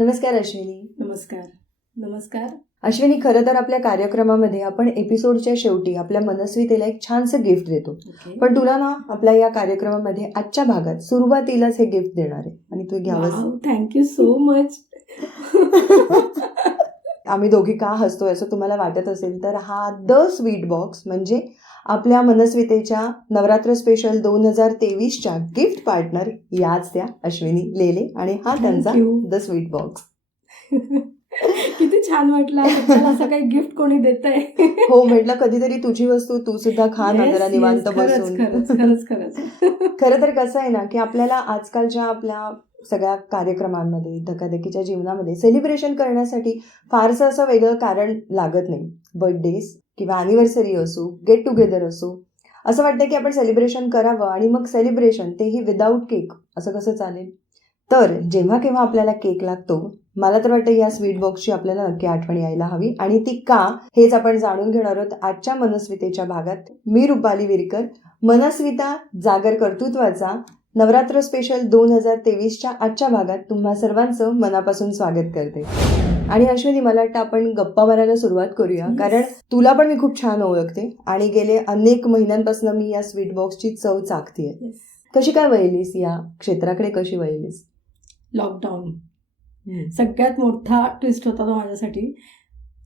नमस्कार अश्विनी. नमस्कार. नमस्कार. अश्विनी, खरं तर आपल्या कार्यक्रमामध्ये आपण एपिसोडच्या शेवटी आपल्या मनस्वितेला एक छानसं गिफ्ट देतो. पण तुला ना आपल्या या कार्यक्रमामध्ये आजच्या भागात सुरुवातीलाच हे गिफ्ट देणार आहे आणि तू घ्यावंस. Thank you so much. आम्ही दोघी का हसतोय असं तुम्हाला वाटत असेल तर हा द स्वीट बॉक्स म्हणजे आपल्या मनस्वितेच्या नवरात्र स्पेशल 2023च्या गिफ्ट पार्टनर याच त्या अश्विनी लेले आणि हा त्यांचा द स्वीट बॉक्स. किती छान वाटलं असं काही गिफ्ट कोणी देतंय. हो, म्हटलं कधीतरी तुझी वस्तू तू सुद्धा खा ना जरा निवांत बसून. खरं तर कसं आहे ना की आपल्याला आजकालच्या आपल्या सगळ्या कार्यक्रमांमध्ये धकाधकीच्या जीवनामध्ये सेलिब्रेशन करण्यासाठी फारसं असं वेगळं कारण लागत नाही. बर्थडेज किंवा ॲनिव्हर्सरी असो, गेट टुगेदर असो, असं वाटतं की आपण सेलिब्रेशन करावं आणि मग सेलिब्रेशन तेही विदाऊट केक असं कसं चालेल. तर जेव्हा केव्हा आपल्याला केक लागतो मला तर वाटतं या स्वीट बॉक्सची आपल्याला नक्की आठवण यायला हवी आणि ती का हेच आपण जाणून घेणार आहोत आजच्या मनस्वितेच्या भागात. मी रुपाली विरकर, मनस्विता जागर कर्तृत्वाचा नवरात्र स्पेशल 2023च्या आजच्या भागात तुम्हा सर्वांचं मनापासून स्वागत करते. आणि अश्विनी, मला वाटतं आपण गप्पा मारायला सुरुवात करूया. कारण तुला पण मी खूप छान ओळखते आणि गेले अनेक महिन्यांपासून मी या स्वीट बॉक्सची चव चाखतीये. कशी काय वळलीस या क्षेत्राकडे, कशी वळलीस? लॉकडाऊन सगळ्यात मोठा ट्विस्ट होता तो माझ्यासाठी.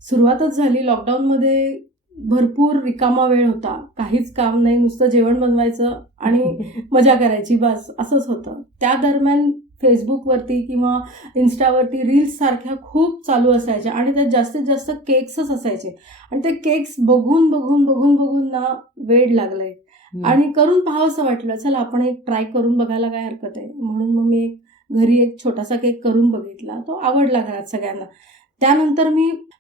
सुरुवातच झाली लॉकडाऊनमध्ये. भरपूर रिकामा वेळ होता, काहीच काम नाही, नुसतं जेवण बनवायचं आणि मजा करायची, बस असंच होतं. त्या दरम्यान फेसबुकवरती किंवा इन्स्टावरती रील्स सारख्या खूप चालू असायच्या आणि त्यात जास्तीत जास्त केक्सच असायचे आणि ते केक्स बघून बघून बघून बघून ना वेड लागलंय आणि करून पाहावंसं वाटलं. चला आपण एक ट्राय करून बघायला काय हरकत आहे. म्हणून मग मी घरी एक छोटासा केक करून बघितला. तो आवडला घरात सगळ्यांना. त्यानंतर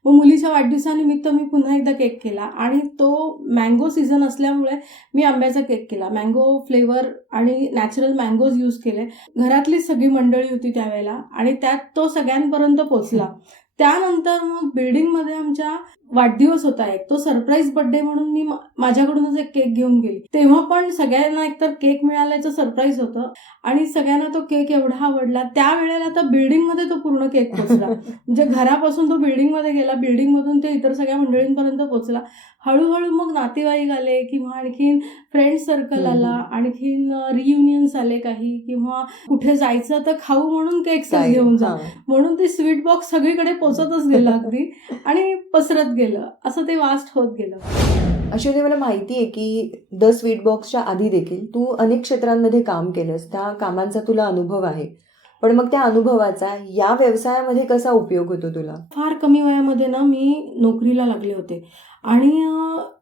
मुलीच्या वाढदिवसानिमित्त मी पुन्हा एकदा केक केला आणि तो मँगो सीझन असल्यामुळे मी आंब्याचा केक केला. मँगो फ्लेवर आणि नॅचरल मँगोज यूज केले. घरातली सगळी मंडळी होती त्यावेळेला आणि त्यात तो सगळ्यांपर्यंत पोचला. त्यानंतर मग बिल्डिंगमध्ये आमच्या वाढदिवस होता एक, तो सरप्राईज बर्थडे म्हणून मी माझ्याकडूनच एक केक घेऊन गेली. तेव्हा पण सगळ्यांना एकतर केक मिळाल्याचं सरप्राईज होतं आणि सगळ्यांना तो केक एवढा आवडला. त्यावेळेला तर बिल्डिंगमध्ये तो पूर्ण केक पोचला. म्हणजे घरापासून तो बिल्डिंगमध्ये गेला, बिल्डिंगमधून ते इतर सगळ्या मंडळींपर्यंत पोचला. हळूहळू मग नातेवाईक आले किंवा आणखीन फ्रेंड सर्कल आला, आणखीन रियुनियन्स आले काही, किंवा कुठे जायचं तर खाऊ म्हणून केक्स घेऊन जा, म्हणून ते स्वीट बॉक्स सगळीकडे पोचतच गेलं अगदी आणि पसरत गेलं. असं ते वास्ट होत गेलं. अश्विनी, मला माहिती आहे की द स्वीट बॉक्सच्या आधी देखील तू अनेक क्षेत्रांमध्ये काम केलंस, त्या कामांचा तुला अनुभव आहे. पण मग त्या अनुभवाचा या व्यवसायामध्ये कसा उपयोग होतो तुला? फार कमी वयामध्ये ना मी नोकरीला लागले होते आणि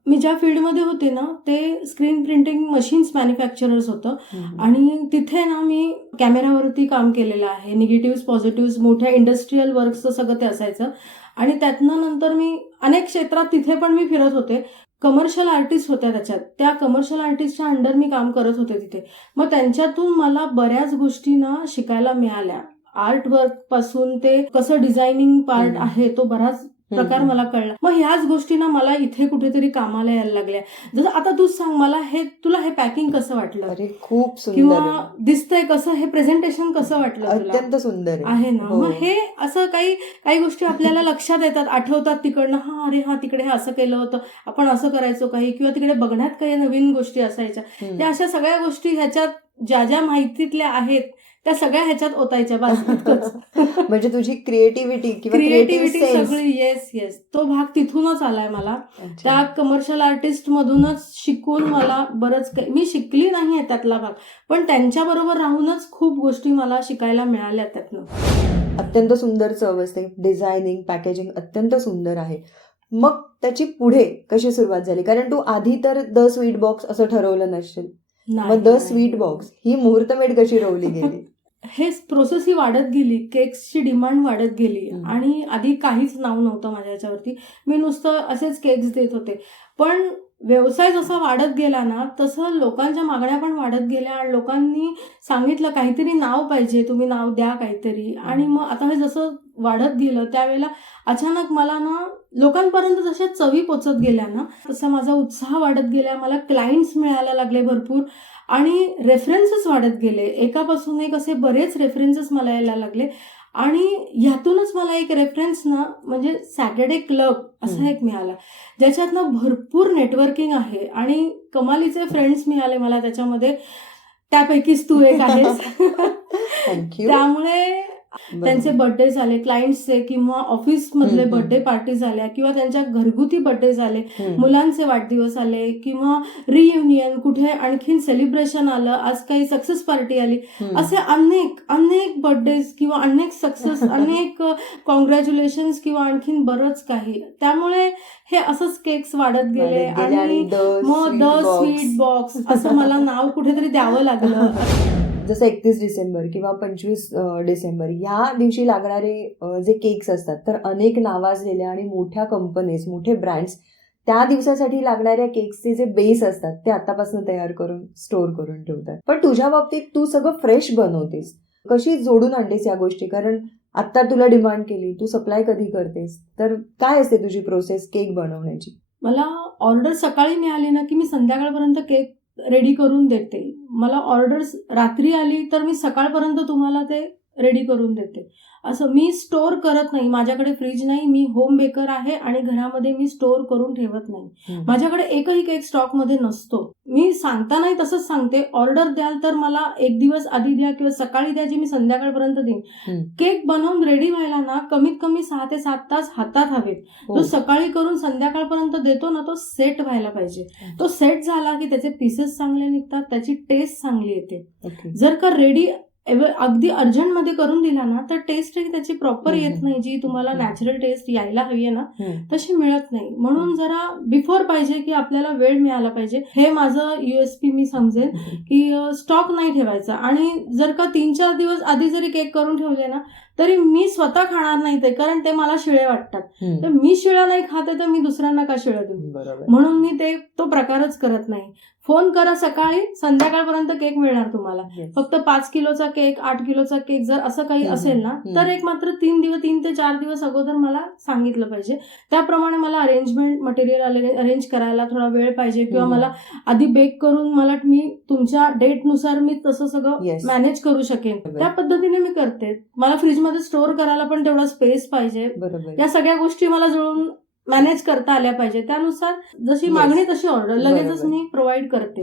मी ज्या फील्डमध्ये होते ना ते स्क्रीन प्रिंटिंग मशीन्स मॅन्युफॅक्चरर्स होतं आणि तिथे ना मी कॅमेरावरती काम केलेलं आहे. निगेटिव्ह पॉझिटिव्ह मोठ्या इंडस्ट्रीयल वर्क्सचं सगळं ते असायचं आणि त्यातनं नंतर मी अनेक क्षेत्रात तिथे पण मी फिरत होते. कमर्शियल आर्टिस्ट होत्या त्याच्यात, त्या कमर्शियल आर्टिस्टच्या अंडर मी काम करत होते तिथे. मग त्यांच्यातून मला बऱ्याच गोष्टी ना शिकायला मिळाल्या. आर्ट वर्क पासून ते कसं डिझायनिंग पार्ट आहे तो बराच प्रकार मला कळला. मग ह्याच गोष्टी ना मला इथे कुठेतरी कामाला यायला लागल्या. जसं आता तूच सांग मला, तुला हे पॅकिंग कसं वाटलं? अरे खूप सुंदर, किंवा दिसतंय कसं, हे प्रेझेंटेशन कसं वाटलं? अत्यंत सुंदर आहे ना. मग हे असं काही गोष्टी आपल्याला लक्षात येतात, आठवतात तिकडनं. अरे तिकडे हे असं केलं होतं, आपण असं करायचो काही, किंवा तिकडे बघण्यात काही नवीन गोष्टी असायच्या. त्या अशा सगळ्या गोष्टी ह्याच्यात ज्या ज्या माहितीतल्या आहेत त्या सगळ्या ह्याच्यात ओतायच्या, बस इतकंच. म्हणजे तुझी क्रिएटिव्हिटी सगळी, येस तो भाग तिथूनच आलाय मला. त्या कमर्शियल आर्टिस्ट मधूनच शिकून मला बरंच काही, मी शिकली नाहीये त्यातला भाग, पण त्यांच्याबरोबर राहूनच खूप गोष्टी मला शिकायला मिळाल्या त्यातनं. अत्यंत सुंदर चव असते, डिझायनिंग पॅकेजिंग अत्यंत सुंदर आहे. मग त्याची पुढे कशी सुरुवात झाली? कारण तू आधी तर द स्वीट बॉक्स असं ठरवलं नसेल, मग द स्वीट बॉक्स ही मुहूर्तमेढ कशी रोवली गेली? हे प्रोसेस ही वाढत गेली, केक्सची डिमांड वाढत गेली आणि आधी काहीच नाव नव्हतं माझ्या याच्यावरती. मी नुसतं असेच केक्स देत होते. पण व्यवसाय जसा वाढत गेला ना तसं लोकांच्या मागण्या पण वाढत गेल्या आणि लोकांनी सांगितलं काहीतरी नाव पाहिजे, तुम्ही नाव द्या काहीतरी. आणि मग आता हे जसं वाढत गेलं त्यावेळेला अचानक मला ना लोकांपर्यंत जशा चवी पोचत गेल्या ना तसा माझा उत्साह वाढत गेला. मला क्लायंट्स मिळायला लागले भरपूर आणि रेफरन्सेस वाढत गेले. एकापासून एक असे बरेच रेफरन्सेस मला यायला लागले आणि ह्यातूनच मला एक रेफरन्स ना म्हणजे सॅटर्डे क्लब असा एक मिळाला, ज्याच्यात ना भरपूर नेटवर्किंग आहे आणि कमालीचे फ्रेंड्स मिळाले मला त्याच्यामध्ये. त्यापैकीच तू एक आहेस. थँक्यू. त्यामुळे त्यांचे बर्थडे झाले क्लायंट्सचे किंवा ऑफिसमधले बर्थडे पार्टी झाल्या किंवा त्यांच्या घरगुती बर्थडे झाले, मुलांचे वाढदिवस आले किंवा रियुनियन, कुठे आणखीन सेलिब्रेशन आलं, आज काही सक्सेस पार्टी आली, असे अनेक अनेक बर्थडेज किंवा अनेक सक्सेस, अनेक कॉंग्रॅच्युलेशन्स किंवा आणखीन बरंच काही. त्यामुळे हे असंच केक्स वाढत गेले आणि मग द स्वीट बॉक्स असं मला नाव कुठेतरी द्यावं लागलं. जसं 31 डिसेंबर किंवा 25 डिसेंबर या दिवशी लागणारे जे केक्स असतात, तर अनेक नावाजलेल्या आणि मोठ्या कंपनीज, मोठे ब्रँड्स त्या दिवसासाठी लागणाऱ्या केक्सचे जे बेस असतात ते आतापासून तयार करून स्टोअर करून ठेवतात. पण तुझ्या बाबतीत तू सगळं फ्रेश बनवतेस. कशी जोडून आणतेस या गोष्टी? कारण आत्ता तुला डिमांड केली, तू सप्लाय कधी करतेस, तर काय असते तुझी प्रोसेस केक बनवण्याची? मला ऑर्डर सकाळी मिळाली ना की मी संध्याकाळपर्यंत केक रेडी करून देते. मला ऑर्डर्स रात्री आली तर मी सकाळपर्यंत तुम्हाला ते रेडी करून देते. असं मी स्टोअर करत नाही. माझ्याकडे फ्रीज नाही, मी होम बेकर आहे आणि घरामध्ये मी स्टोअर करून ठेवत नाही. माझ्याकडे एकही केक स्टॉकमध्ये नसतो. मी सांगता नाही तसंच सांगते, ऑर्डर द्याल तर मला एक दिवस आधी द्या किंवा सकाळी द्या, जी मी संध्याकाळपर्यंत देईन. केक बनवून रेडी व्हायला ना कमीत कमी 6 ते 7 तास हातात हवेत. तो सकाळी करून संध्याकाळपर्यंत देतो ना, तो सेट व्हायला पाहिजे. तो सेट झाला की त्याचे पीसेस चांगले निघतात, त्याची टेस्ट चांगली येते. जर का रेडी अगदी अर्जंटमध्ये करून दिला ना तर टेस्ट त्याची प्रॉपर येत नाही, जी तुम्हाला नॅचरल टेस्ट यायला हवी आहे ना तशी मिळत नाही. म्हणून जरा बिफोर पाहिजे की आपल्याला वेळ मिळाला पाहिजे. हे माझं USP मी समजेन की स्टॉक नाही ठेवायचा. आणि जर का 3-4 दिवस आधी जरी केक करून ठेवले ना तरी मी स्वतः खाणार नाही ते, कारण ते मला शिळे वाटतात. तर मी शिळं नाही खाते तर मी दुसऱ्यांना का शिळं देऊ? म्हणून मी तो प्रकारच करत नाही. फोन करा सकाळी, संध्याकाळपर्यंत केक मिळणार तुम्हाला. फक्त 5 किलोचा केक, 8 किलोचा केक जर असं काही असेल ना तर एक मात्र 3 ते 4 दिवस अगोदर मला सांगितलं पाहिजे. त्याप्रमाणे मला अरेंजमेंट मटेरियल अरेंज करायला थोडा वेळ पाहिजे किंवा मला आधी बेक करून मी तुमच्या डेटनुसार मी तसं सगळं मॅनेज करू शकेन. त्या पद्धतीने मी करते. मला फ्रीजमध्ये स्टोअर करायला पण तेवढा स्पेस पाहिजे. या सगळ्या गोष्टी मला जुळून मॅनेज करता आल्या पाहिजे. त्यानुसार जशी मागणी तशी ऑर्डर लगेचच मी प्रोव्हाइड करते.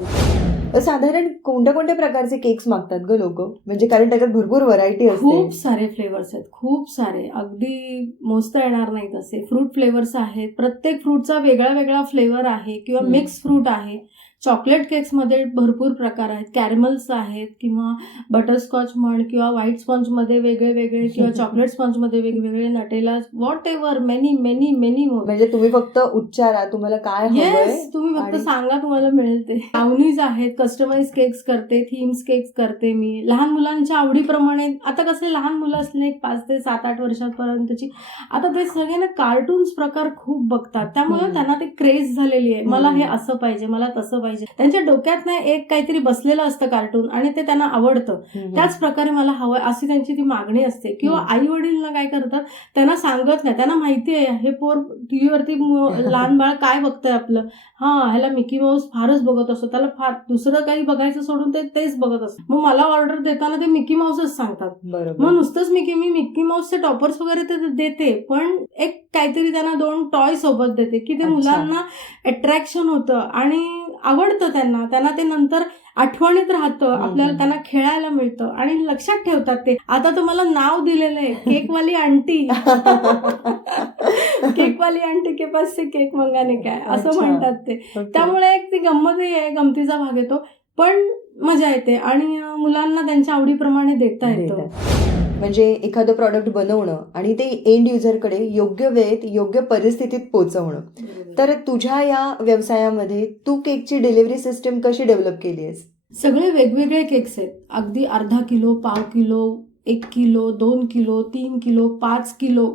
साधारण कोणत्या कोणत्या प्रकारचे केक्स मागतात ग लोक? म्हणजे कारण त्याच्यात भरपूर व्हरायटी असते. खूप सारे फ्लेवर्स आहेत, खूप सारे, अगदी मोजता येणार नाहीत असे. फ्रूट फ्लेवर्स आहेत, प्रत्येक फ्रूटचा वेगळा वेगळा फ्लेवर आहे किंवा मिक्स फ्रूट आहे. चॉकलेट केक्समध्ये भरपूर प्रकार आहेत, कॅरमल्स आहेत किंवा बटरस्कॉच म्हण किंवा व्हाईट स्पंजमध्ये वेगळे वेगळे किंवा चॉकलेट स्पंजमध्ये वेगवेगळे, Nutella, whatever, many many many more. म्हणजे तुम्ही फक्त उच्चारा तुम्हाला काय हवंय, तुम्ही फक्त सांगा, तुम्हाला मिळेल ते. ब्राउनीज आहेत, कस्टमाइज केक्स करते, थीम्स केक्स करते मी लहान मुलांच्या आवडीप्रमाणे. आता कसे लहान मुलं असले 5 ते 7-8 वर्षापर्यंतची, आता ते सगळे ना कार्टून्स प्रकार खूप बघतात, त्यामुळे त्यांना ते क्रेज झालेली आहे. मला हे असं पाहिजे, मला तसं पाहिजे. त्यांच्या डोक्यात ना एक काहीतरी बसलेलं असतं कार्टून आणि ते त्यांना आवडतं. त्याच प्रकारे मला हवंय अशी त्यांची ती मागणी असते. किंवा आई वडील ना काय करतात, त्यांना सांगत नाही, त्यांना माहिती आहे हे पोर टीव्हीवरती लहान बाळ काय बघतंय आपलं, ह्याला मिकी माऊस फारच बघत असतो, त्याला फार दुसरं काही बघायचं सोडून ते तेच बघत असतं. मग मला ऑर्डर देताना ते मिकी माऊसच सांगतात. मग नुसतंच मी मिकी माऊसचे टॉपर्स वगैरे ते देते, पण एक काहीतरी त्यांना 2 टॉय सोबत देते की ते मुलांना अट्रॅक्शन होतं आणि आवडतं त्यांना ते नंतर आठवणीत राहतं, आपल्याला त्यांना खेळायला मिळतं आणि लक्षात ठेवतात ते. आता तुम्हाला नाव दिलेलं आहे केकवाली आंटी. केकवाली आंटी के पास से केक मंगाने काय असं म्हणतात ते. त्यामुळे एक ती गंमतही आहे, गमतीचा भाग येतो, पण मजा येते आणि मुलांना त्यांच्या आवडीप्रमाणे देता येतं. म्हणजे एखादं प्रॉडक्ट बनवणं आणि ते एंड युजरकडे योग्य वेळेत योग्य परिस्थितीत पोहोचवणं. तर तुझ्या या व्यवसायामध्ये तू केकची डिलिव्हरी सिस्टीम कशी डेव्हलप केली आहेस? सगळे वेगवेगळे केक्स आहेत, अगदी अर्धा किलो, पाव kilo, 1 kilo, 2 kilo, 3 kilo, 5 kilo,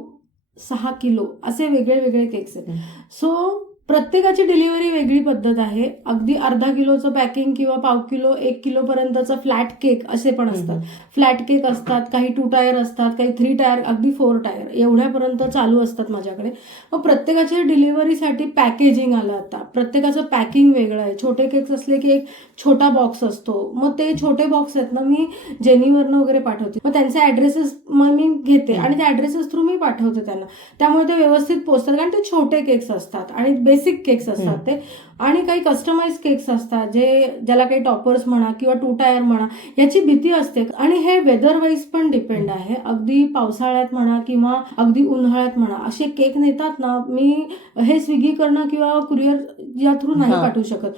6 kilo असे वेगळे वेगळे केक्स आहेत. सो प्रत्येकाची डिलिव्हरी वेगळी पद्धत आहे. अगदी अर्धा किलोचं पॅकिंग किंवा पाव किलो, 1 किलोपर्यंतचं फ्लॅट केक असे पण असतात. फ्लॅट केक असतात, काही 2 टायर असतात, काही 3 टायर, अगदी 4 टायर एवढ्यापर्यंत चालू असतात माझ्याकडे. मग प्रत्येकाच्या डिलिव्हरीसाठी पॅकेजिंग आलं आता. प्रत्येकाचं पॅकिंग वेगळं आहे. छोटे केक्स असले की एक छोटा बॉक्स असतो, मग ते छोटे बॉक्स आहेत ना मी जेनीवरनं वगैरे पाठवते. मग त्यांचे ॲड्रेसेस मग मी घेते आणि त्या ॲड्रेसेस थ्रू मी पाठवते त्यांना, त्यामुळे ते व्यवस्थित पोहोचतात. कारण ते छोटे केक्स असतात आणि बेसिक केक्स असतात ते, आणि काही कस्टमाइज केक्स असतात ज्याला काही टॉपर्स म्हणा किंवा 2 टायर म्हणा याची भीती असते. आणि हे वेदर वाईज पण डिपेंड आहे. अगदी पावसाळ्यात म्हणा किंवा अगदी उन्हाळ्यात म्हणा असे केक नेतात ना, मी हे स्विगी करणं किंवा कुरिअर या थ्रू नाही पाठवू शकत.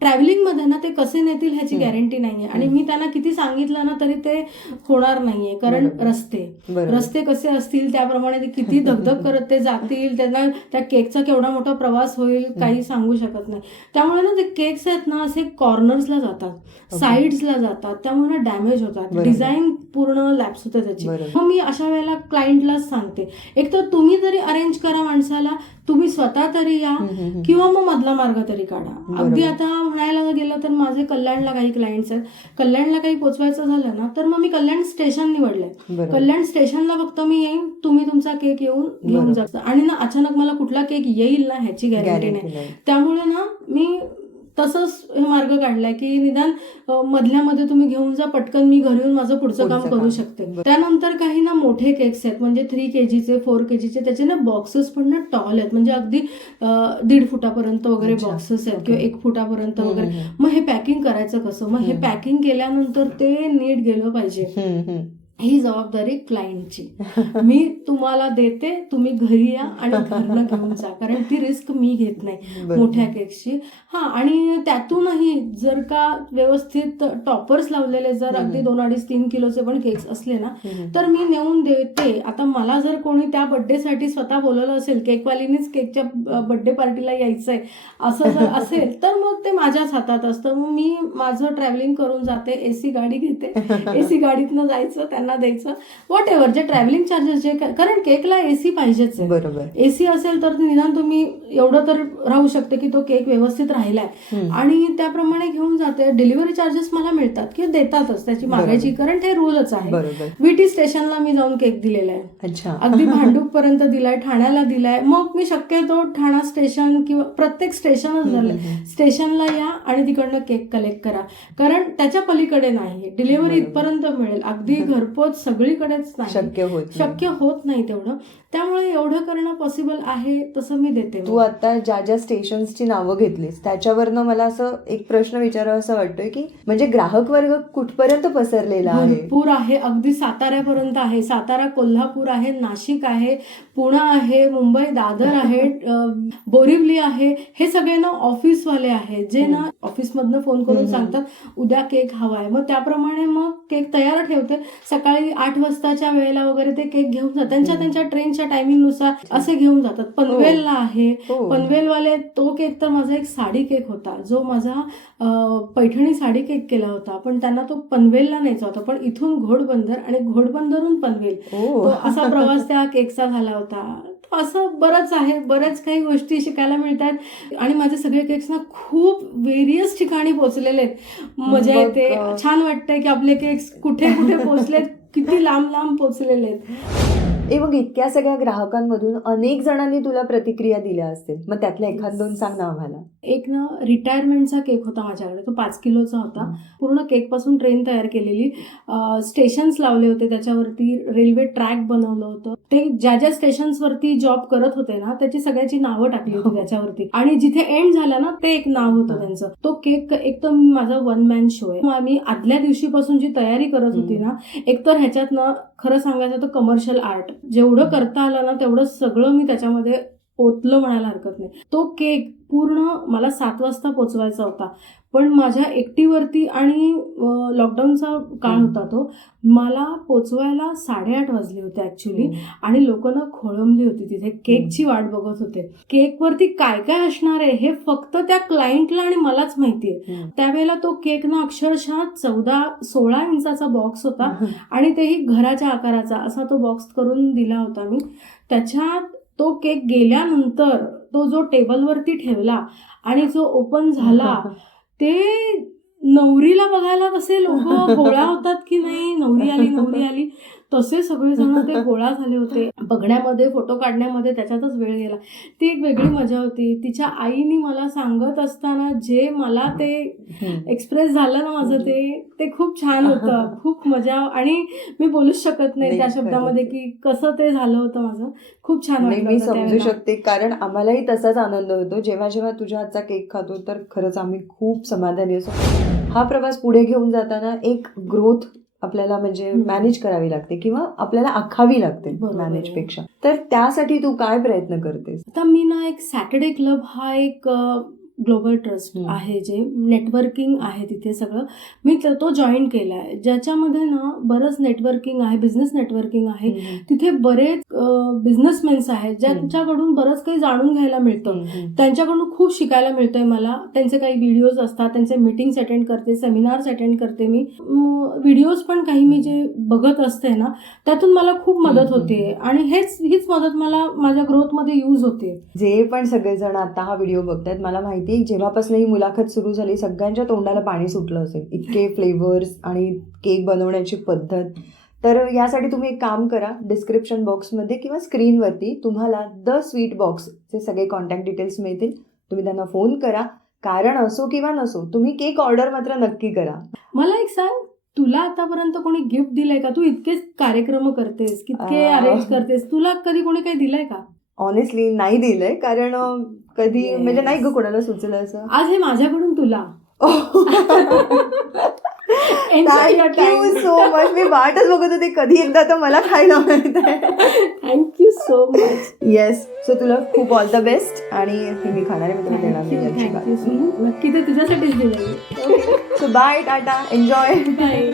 ट्रॅव्हलिंग मध्ये ना ते कसे नेतील ह्याची गॅरंटी नाहीये, आणि मी त्यांना किती सांगितलं ना तरी ते होणार नाहीये. कारण रस्ते कसे असतील त्याप्रमाणे ते किती धगधग करत ते जातील, त्यांना त्या केकचा केवढा मोठा प्रवास होईल काही सांगू शकत नाही. त्यामुळे ना ते केक्स आहेत ना असे कॉर्नर्सला जातात, साईड्सला जातात, त्यामुळे ना डॅमेज होतात, डिझाईन पूर्ण लॅप्स होते त्याची. मग मी अशा वेळेला क्लायंटलाच सांगते, एक तर तुम्ही तरी अरेंज करा माणसाला, तुम्ही स्वतः तरी या किंवा मग मधला मार्ग तरी काढा. अगदी आता म्हणायला गेलं तर माझे कल्याणला काही क्लायंट्स आहेत, कल्याणला काही पोचवायचं झालं ना तर मग मी कल्याण स्टेशन निवडलंय. कल्याण स्टेशनला फक्त मी येईन, तुम्ही तुमचा केक येऊन घेऊन जा. आणि ना अचानक मला कुठला केक येईल ना ह्याची गॅरंटी नाही. त्यामुळे ना मी तसंच हे मार्ग काढलाय की निदान मधल्यामध्ये तुम्ही घेऊन जा, पटकन मी घरी येऊन माझं पुढचं काम करू शकते. त्यानंतर काही ना मोठे केक्स आहेत, म्हणजे 3 kgचे 4 kgचे, त्याचे ना बॉक्सेस पण ना टॉल आहेत, म्हणजे अगदी 1.5 फुटापर्यंत वगैरे बॉक्सेस आहेत किंवा 1 फुटापर्यंत वगैरे. मग हे पॅकिंग करायचं कसं? मग हे पॅकिंग केल्यानंतर ते नीट गेलं पाहिजे, ही जबाबदारी क्लायंटची. मी तुम्हाला देते, तुम्ही घरी या आणि घरनं घेऊन जा, कारण ती रिस्क मी घेत नाही मोठ्या केक्सची. आणि त्यातूनही जर का व्यवस्थित टॉपर्स लावलेले, जर अगदी 2-2.5-3 किलोचे पण केक्स असले ना तर मी नेऊन देते. आता मला जर कोणी त्या बर्थडेसाठी स्वतः बोलवलं असेल, केकवालीनीच केकच्या बर्थडे पार्टीला यायचंय असं जर असेल तर मग ते माझ्याच हातात असतं. मग मी माझं ट्रॅव्हलिंग करून जाते, एसी गाडी घेते, एसी गाडीतनं जायचं, त्यांना द्यायचं, व्हॉट एव्हर जे ट्रॅव्हलिंग चार्जेस जे, कारण केकला एसी पाहिजेच आहे. बरोबर. एसी असेल तर निदान तुम्ही एवढं तर राहू शकते की तो केक व्यवस्थित राहिलाय, आणि त्याप्रमाणे घेऊन जाते. डिलिव्हरी चार्जेस मला मिळतात की देतातच, त्याची मागायची, कारण ते रूलच आहे. VT स्टेशनला मी जाऊन केक दिलेला आहे, अगदी भांडूप पर्यंत दिलाय, ठाण्याला दिलाय. मग मी शक्यतो ठाणा स्टेशन किंवा प्रत्येक स्टेशनच झालंय, स्टेशनला या आणि तिकडनं केक कलेक्ट करा, कारण त्याच्या पलीकडे नाही, डिलिव्हरी इथपर्यंत मिळेल. अगदी घरपोच सगळीकडेच नाही, शक्य होत नाही तेवढं. त्यामुळे एवढं करणं पॉसिबल आहे तसं मी देते. तू आता ज्या स्टेशन्सची नावं घेतलीस त्याच्यावरनं मला असं एक प्रश्न विचारावा असं वाटतोय की म्हणजे ग्राहक वर्ग कुठपर्यंत पसरलेला आहे? भरपूर आहे, अगदी साताऱ्यापर्यंत आहे. सातारा, कोल्हापूर आहे, नाशिक आहे, पुणे आहे, मुंबई, दादर आहे, बोरिवली आहे. हे सगळे ना ऑफिसवाले आहेत जे ना ऑफिसमधनं फोन करून सांगतात उद्या केक हवाय, मग त्याप्रमाणे मग केक तयार ठेवते. सकाळी 8 वाजताच्या वेळेला वगैरे ते केक घेऊन जातात, त्यांच्या ट्रेनच्या टायमिंग नुसार असे घेऊन जातात. पनवेलला आहे, पनवेलवाले, तो केक तर माझा एक साडी केक होता, जो माझा पैठणी साडी केक केला होता, पण त्यांना तो पनवेलला न्यायचा होता, पण इथून घोडबंदर आणि घोडबंदरून पनवेल, तो असा प्रवास त्या केकचा झाला होता. असं बरंच आहे, बऱ्याच काही गोष्टी शिकायला मिळतात. आणि माझे सगळे केक्स ना खूप व्हेरियस ठिकाणी पोहोचलेले आहेत. मजा येते, छान वाटतंय की आपले केक्स कुठे कुठे पोहोचलेत, किती लांब लांब पोहोचलेले आहेत. मग इतक्या सगळ्या ग्राहकांमधून अनेक जणांनी तुला प्रतिक्रिया दिल्या असतील, मग त्यातल्या 1-2 सांग ना आम्हाला. एक ना रिटायरमेंटचा केक होता माझ्याकडे, तो 5 किलोचा होता, पूर्ण केक पासून ट्रेन तयार केलेली, स्टेशन्स लावले होते त्याच्यावरती, रेल्वे ट्रॅक बनवलं होतं. ते ज्या स्टेशन्सवरती जॉब करत होते ना त्याची सगळ्याची नावं टाकली होती त्याच्यावरती, आणि जिथे एंड झाला ना ते एक नाव होतं त्यांचं. तो केक एक तर माझा 1 मॅन शो आहे. मी आदल्या दिवशीपासून जी तयारी करत होती ना, एक तर ह्याच्यात ना खरं सांगायचं तर कमर्शियल आर्ट जेवढं करता आलं ना तेवढं सगळं मी त्याच्यामध्ये ओतलं म्हणायला हरकत नाही. तो केक पूर्ण मला 7 वाजता पोचवायचा होता, पण माझ्या एकटीवरती आणि लॉकडाऊनचा काळ होता तो, मला पोचवायला 8:30 वाजले होते ऍक्च्युली. आणि लोक ना खोळंबली होती तिथे, केकची वाट बघत होते. केकवरती काय काय असणार आहे हे फक्त त्या क्लायंटला आणि मलाच माहितीये. त्यावेळेला तो केक ना अक्षरशः 14-16 इंचाचा बॉक्स होता, आणि तेही घराच्या आकाराचा असा तो बॉक्स करून दिला होता मी. त्याच्यात तो केक गेल्यानंतर तो जो टेबलवरती ठेवला आणि जो ओपन झाला, ते नवरीला बघायला कसे लोक गोळा होतात की नाही, नवरी आली. तसे सगळेजण ते गोळा झाले होते. बघण्यामध्ये, फोटो काढण्यामध्ये त्याच्यातच वेळ गेला. ती एक वेगळी मजा होती. तिच्या आईनी मला सांगत असताना जे मला ते एक्सप्रेस झालं ना माझं, ते खूप छान होतं. खूप मजा, आणि मी बोलूच शकत नाही त्या शब्दामध्ये की कसं ते झालं होतं माझं. खूप छान वाटलं. मी समजू शकते, कारण आम्हालाही तसाच आनंद होतो जेव्हा जेव्हा तुझ्या हातचा केक खातो, तर खरंच आम्ही खूप समाधानी असतो. हा प्रवास पुढे घेऊन जाताना एक ग्रोथ आपल्याला म्हणजे मॅनेज करावी लागते किंवा आपल्याला आखावी लागते मॅनेज पेक्षा. तर त्यासाठी तू काय प्रयत्न करतेस? आता मी ना एक सॅटर्डे क्लब हा एक ग्लोबल ट्रस्ट आहे, जे नेटवर्किंग आहे तिथे सगळं, मी तो जॉईन केला आहे, ज्याच्यामध्ये ना बरंच नेटवर्किंग आहे, बिझनेस नेटवर्किंग आहे. तिथे बरेच बिझनेसमेन्स आहेत ज्यांच्याकडून बरंच काही जाणून घ्यायला मिळतं. त्यांच्याकडून खूप शिकायला मिळतंय मला. त्यांचे काही व्हिडिओज असतात, त्यांचे मीटिंग्स अटेंड करते, सेमिनार्स अटेंड करते मी. व्हिडिओज पण काही मी जे बघत असते ना, त्यातून मला खूप मदत होते, आणि हीच मदत मला माझ्या ग्रोथमध्ये यूज होते. जे पण सगळेजण आता हा व्हिडिओ बघतायत, मला माहिती जेव्हापासून ही मुलाखत सुरू झाली सगळ्यांच्या तोंडाला पाणी सुटलं असेल, इतके फ्लेवर्स आणि केक बनवण्याची पद्धत. तर यासाठी तुम्ही एक काम करा, डिस्क्रिप्शन बॉक्समध्ये किंवा स्क्रीनवरती तुम्हाला द स्वीट बॉक्सचे सगळे कॉन्टॅक्ट डिटेल्स मिळतील. तुम्ही त्यांना फोन करा. कारण असो किंवा नसो, तुम्ही केक ऑर्डर मात्र नक्की करा. मला एक सांग, तुला आतापर्यंत कोणी गिफ्ट दिलंय का? तू इतके कार्यक्रम करतेस, कितके अरेंज करतेस, तुला कधी कोणी काही दिलंय का? ऑनेस्टली नाही दिलंय, कारण कधी म्हणजे नाही ग कोणाला सुचलं असं. आज हे माझ्याकडून तुला. Thank you so much. मी वाटच बघत होते कधी एकदा तर मला खायला मिळतंय. Thank you so much. Yes, so तुला खूप ऑल द बेस्ट. आणि हे मी खाणार आहे, मी तुला देणार नाही. नक्की ते तुझ्यासाठीच दिलं. So bye, tata, enjoy. Bye.